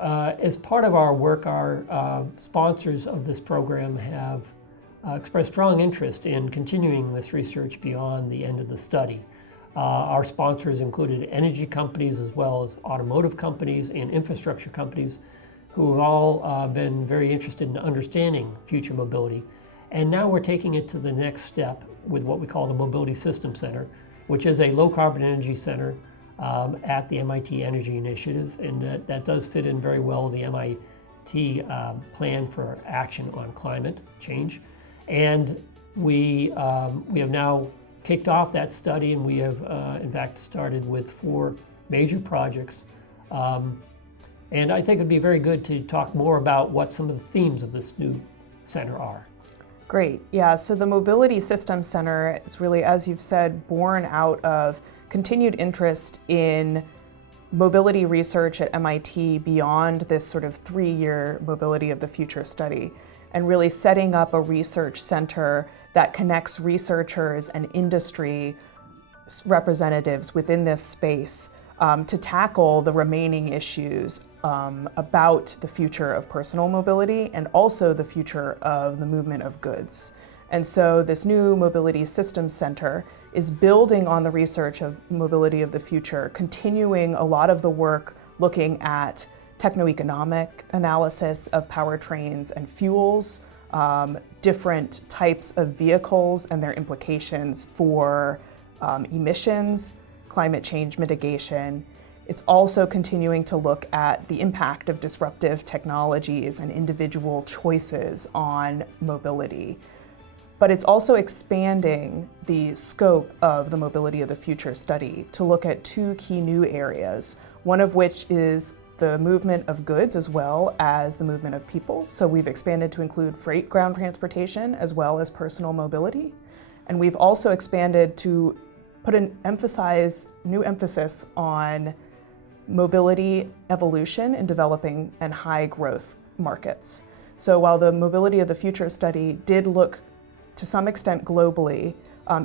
As part of our work, our sponsors of this program have expressed strong interest in continuing this research beyond the end of the study. Our sponsors included energy companies as well as automotive companies and infrastructure companies who have all been very interested in understanding future mobility. And now we're taking it to the next step with what we call the Mobility Systems Center, which is a low carbon energy center at the MIT Energy Initiative, and that does fit in very well with the MIT plan for action on climate change. And we have now kicked off that study, and we have in fact started with 4 major projects. And I think it'd be very good to talk more about what some of the themes of this new center are. Great, yeah, so the Mobility Systems Center is really, as you've said, born out of continued interest in mobility research at MIT beyond this sort of 3-year Mobility of the Future study, and really setting up a research center that connects researchers and industry representatives within this space to tackle the remaining issues about the future of personal mobility and also the future of the movement of goods. And so this new Mobility Systems Center is building on the research of mobility of the future, continuing a lot of the work looking at techno-economic analysis of powertrains and fuels, different types of vehicles and their implications for emissions, climate change mitigation. It's also continuing to look at the impact of disruptive technologies and individual choices on mobility. But it's also expanding the scope of the Mobility of the Future study to look at 2 key new areas, one of which is the movement of goods as well as the movement of people. So we've expanded to include freight ground transportation as well as personal mobility. And we've also expanded to put an new emphasis on mobility evolution in developing and high growth markets. So while the Mobility of the Future study did look to some extent globally,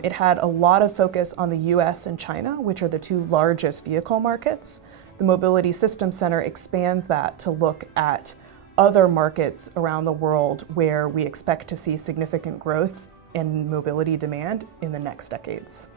it had a lot of focus on the US and China, which are the 2 largest vehicle markets. The Mobility Systems Center expands that to look at other markets around the world where we expect to see significant growth in mobility demand in the next decades.